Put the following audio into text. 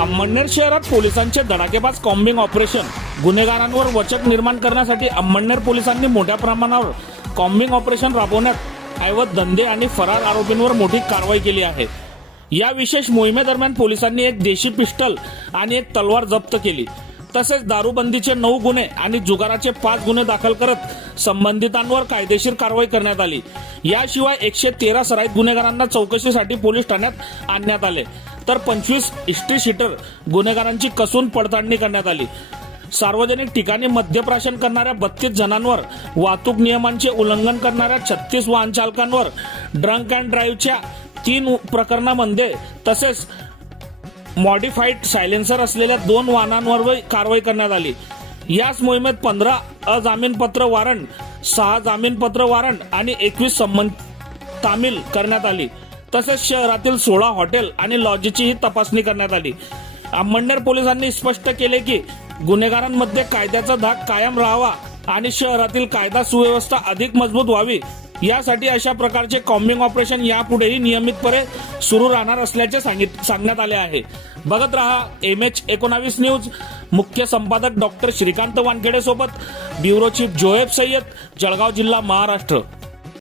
अंमळनेर शहरात पोलिसांचे धडाकेबाज कॉम्बिंग ऑपरेशन. गुन्हेगारांवर वचक निर्माण करण्यासाठी अंमळनेर पोलिसांनी मोठ्या प्रमाणावर कॉम्बिंग ऑपरेशन राबवण्यात अवैध धंदे आणि फरार आरोपींवर मोठी कारवाई केली आहे. या विशेष मोहिमेदरम्यान पोलिसांनी एक देशी पिस्टल आणि एक तलवार जप्त केली. तसेच दारूबंदीचे 9 गुन्हे आणि जुगाराचे 5 गुन्हे दाखल करत संबंधितांवर कायदेशीर कारवाई करण्यात आली. याशिवाय 113 सराईत गुन्हेगारांना चौकशीसाठी पोलीस ठाण्यात आणण्यात आले, तर 25 हिस्ट्री शीटर गुन्हेगारांची कसून पडताळणी करण्यात आली. सार्वजनिक ठिकाणी मद्यप्राशन करणाऱ्या 32 जणांवर, वाहतूक नियमांचे उल्लंघन करणाऱ्या 36 वाहन चालकांवर, ड्रंक अँड ड्राईव्हच्या 3 प्रकरणांमध्ये तसेच मॉडिफाईड सायलेन्सर असलेल्या 2 वाहनांवर कारवाई करण्यात आली. याच मोहिमेत 15 अजामीनपात्र वॉरंट, 6 जामीनपात्र वॉरंट आणि 21 संबंध तामील करण्यात आली. तसेच शहरातील 16 हॉटेल आणि लॉजचीही तपासणी करण्यात आली. अंमळनेर पोलिसांनी स्पष्ट केले की गुन्हेगारांमध्ये कायद्याचा धाक कायम राहावा आणि शहरातील कायदा सुव्यवस्था अधिक मजबूत व्हावी, यासाठी अशा प्रकारचे कॉम्बिंग ऑपरेशन यापुढेही नियमितपणे सुरू राहणार असल्याचे सांगण्यात आले आहे. बघत रहा MH19 न्यूज. मुख्य संपादक डॉक्टर श्रीकांत वानखेडे सोबत ब्युरो चीफ जोहेब सय्यद, जळगाव जिल्हा, महाराष्ट्र.